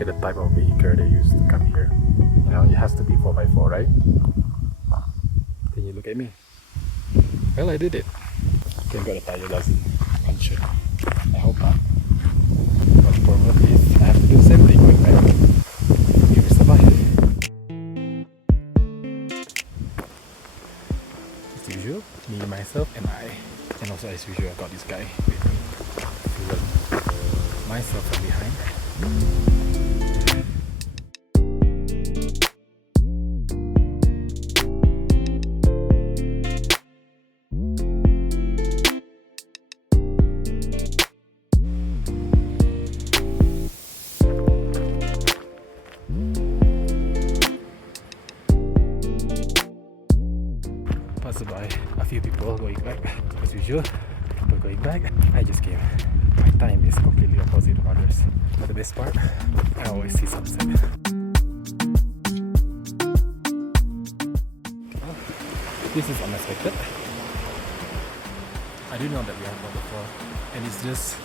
look at the type of vehicle they used to come here. You know, it has to be 4x4, right? Then you look at me. Well, I did it. Thank God the tire doesn't puncture. I hope not. But the problem is I have to do the same thing going back. We will survive. As usual, me, myself, and I. And also as usual, I got this guy with me to run myself from behind. Passed by a few people going back. As usual, people going back. I just came. My time is completely opposite of others. But the best part, I always see sunset. Oh, this is unexpected. I didn't know that we have waterfall, and it's just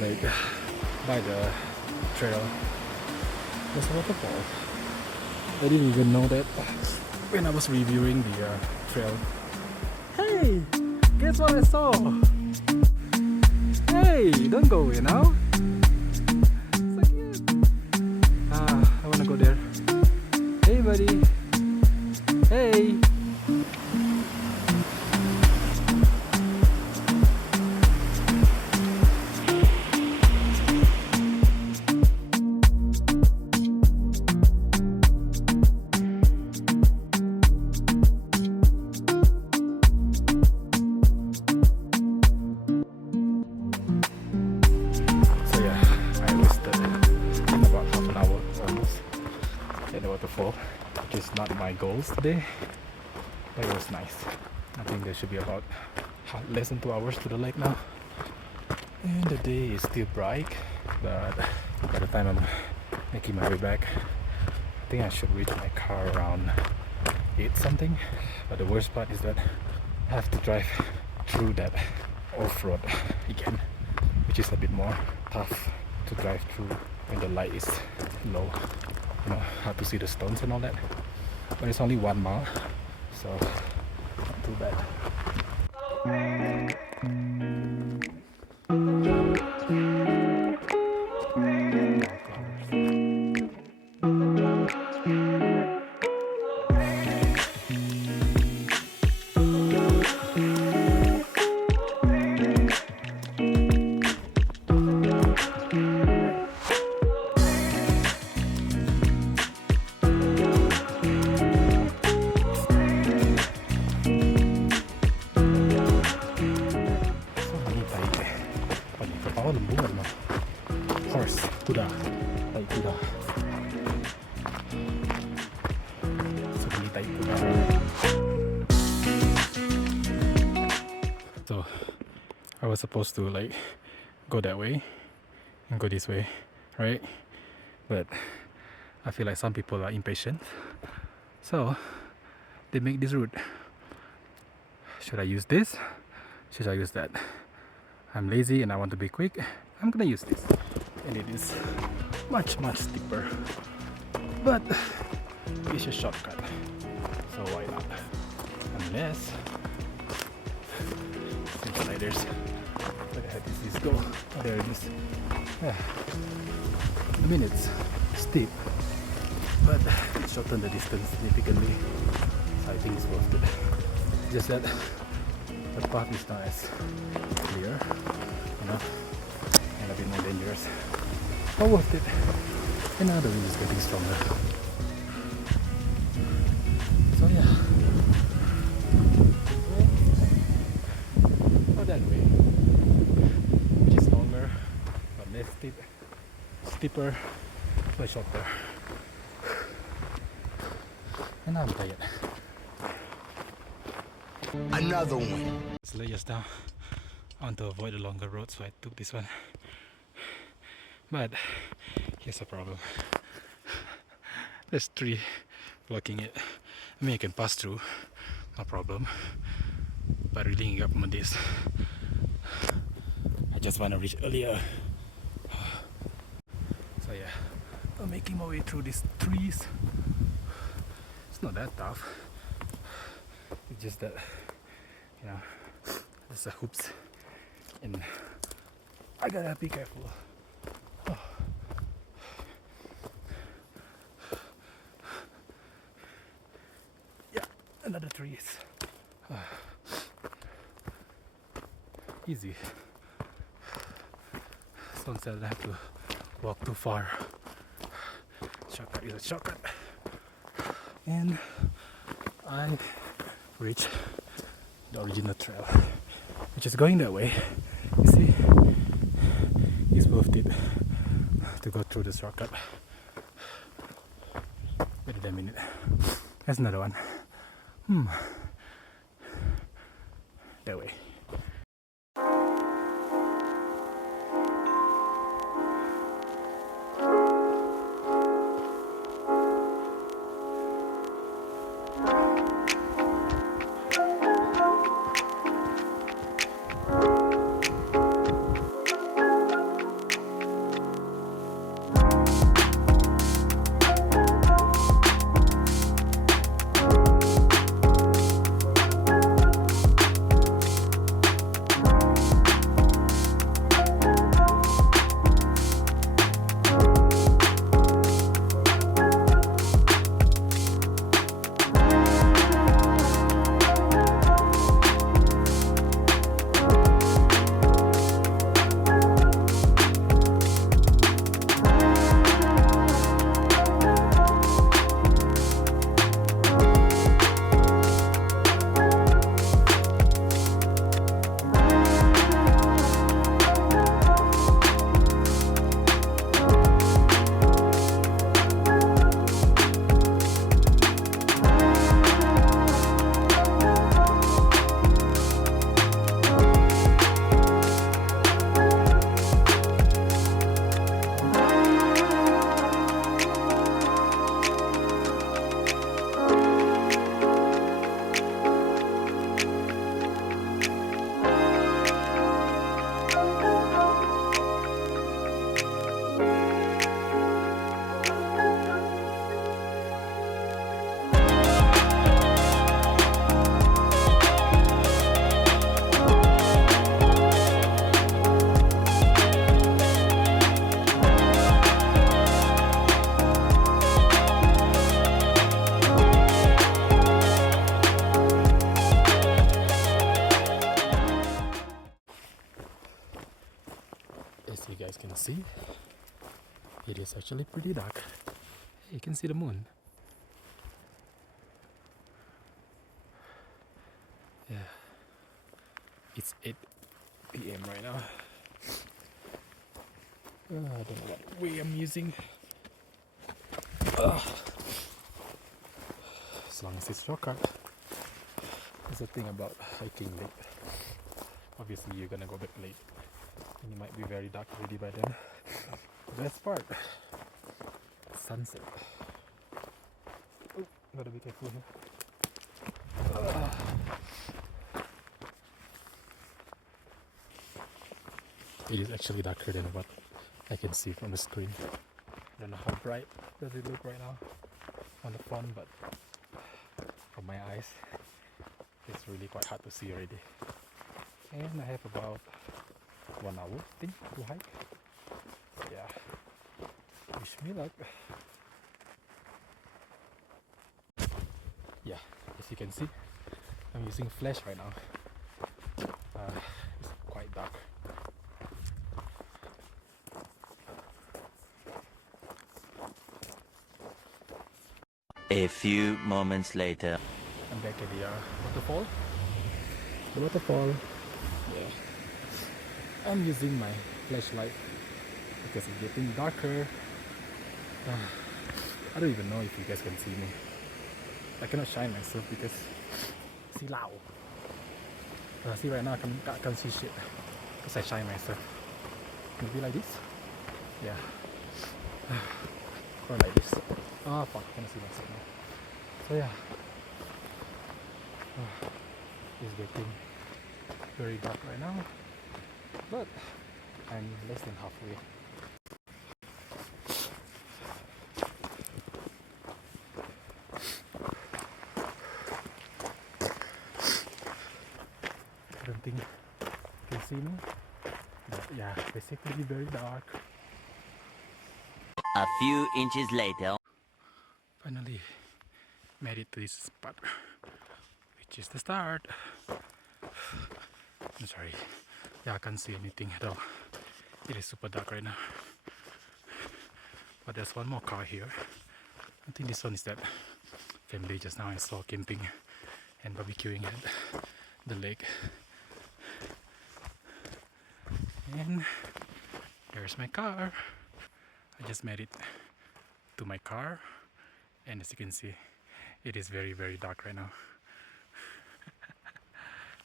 like by the trail. There's a waterfall. I didn't even know that when I was reviewing the trail. Hey, guess what I saw? Hey, don't go away now. So cute. I wanna go there. Hey, buddy. Hey. Waterfall, which is not my goals today, but it was nice. I think there should be about less than 2 hours to the lake now, and the day is still bright, but by the time I'm making my way back, I think I should reach my car around 8 something. But the worst part is that I have to drive through that off-road again, which is a bit more tough to drive through when the light is low. You know, hard to see the stones and all that, but it's only 1 mile, so not too bad. Horse, kuda, like kuda. So many type kuda. So I was supposed to like go that way and go this way, right? But I feel like some people are impatient, so they make this route. Should I use this? Should I use that? I'm lazy and I want to be quick. I'm gonna use this, and it is much steeper, but it's a shortcut, so why not? Unless some sliders. Where the heck does this go? Oh, there it is. Yeah. I mean, it's steep, but it shortened the distance significantly, so I think it's worth it. Just that the path is not as clear, you know, and a bit more dangerous, but worth it. And now the wind is getting stronger, so yeah. Go that way, which is longer but less steep, steeper but shorter. And now I'm tired. Another one. Let's lay us down. I want to avoid the longer road, so I took this one. But here's a problem. There's 3 blocking it. I mean, I can pass through, no problem. But really hingga up on this. I just want to reach earlier. So yeah, I'm making my way through these trees. It's not that tough. It's just that, you know, there's the hoops and I gotta be careful. Oh. Yeah, another trees. Easy. Someone said I have to walk too far. Shortcut is a shortcut. And I reached the original trail, which is going that way. You see, it's worth it to go through the shortcut. Wait a minute. That's another one. That way. As you guys can see, it is actually pretty dark. You can see the moon. Yeah, it's 8 p.m. right now. I don't know what way I'm using. As long as it's shortcut. That's the thing about hiking late. Obviously, you're gonna go back late. And it might be very dark already by then. The best part, sunset. Oh, gotta be careful here. It is actually darker than what I can see from the screen. I don't know how bright does it look right now on the phone, but from my eyes, it's really quite hard to see already. And I have about 1 hour, I think, to hike. Yeah, wish me luck. Yeah, as you can see, I'm using flash right now. It's quite dark. A few moments later. I'm back at the waterfall. The waterfall. Yeah. I'm using my flashlight because it's getting darker. I don't even know if you guys can see me. I cannot shine myself because see loud. See right now I can't see shit because I shine myself. Maybe like this. Yeah. Or like this. Oh fuck, I cannot see myself now. So yeah. It's getting very dark right now. But I'm less than halfway. don't think you can see me. But yeah, basically very dark. A few inches later. Finally made it to this spot, which is the start. I'm sorry, yeah, I can't see anything at all. It is super dark right now. But there's one more car here. I think this one is that family just now I saw camping and barbecuing at the lake. And there's my car. I just made it to my car, and as you can see, it is very, very dark right now.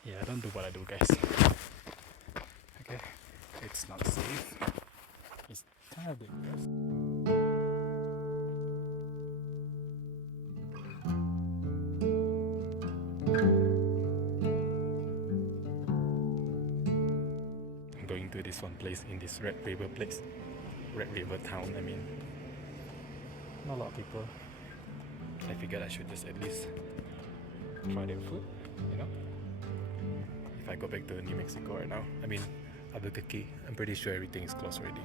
Yeah, don't do what I do, guys. Okay, it's not safe. It's kind of dangerous. I'm going to this one place in this Red River place. Red River town, I mean. Not a lot of people. I figured I should just at least try their food, you know? If I go back to New Mexico right now, I mean Albuquerque, I'm pretty sure everything is closed already.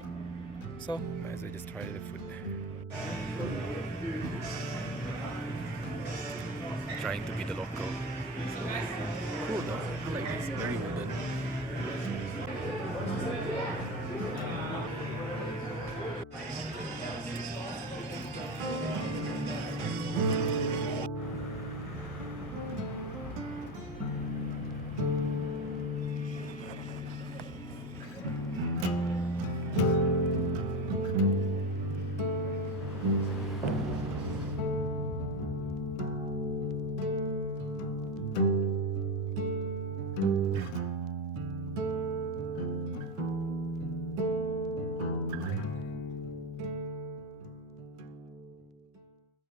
So, might as well just try the food. Trying to be the local. Cool though, I like this, very wooden.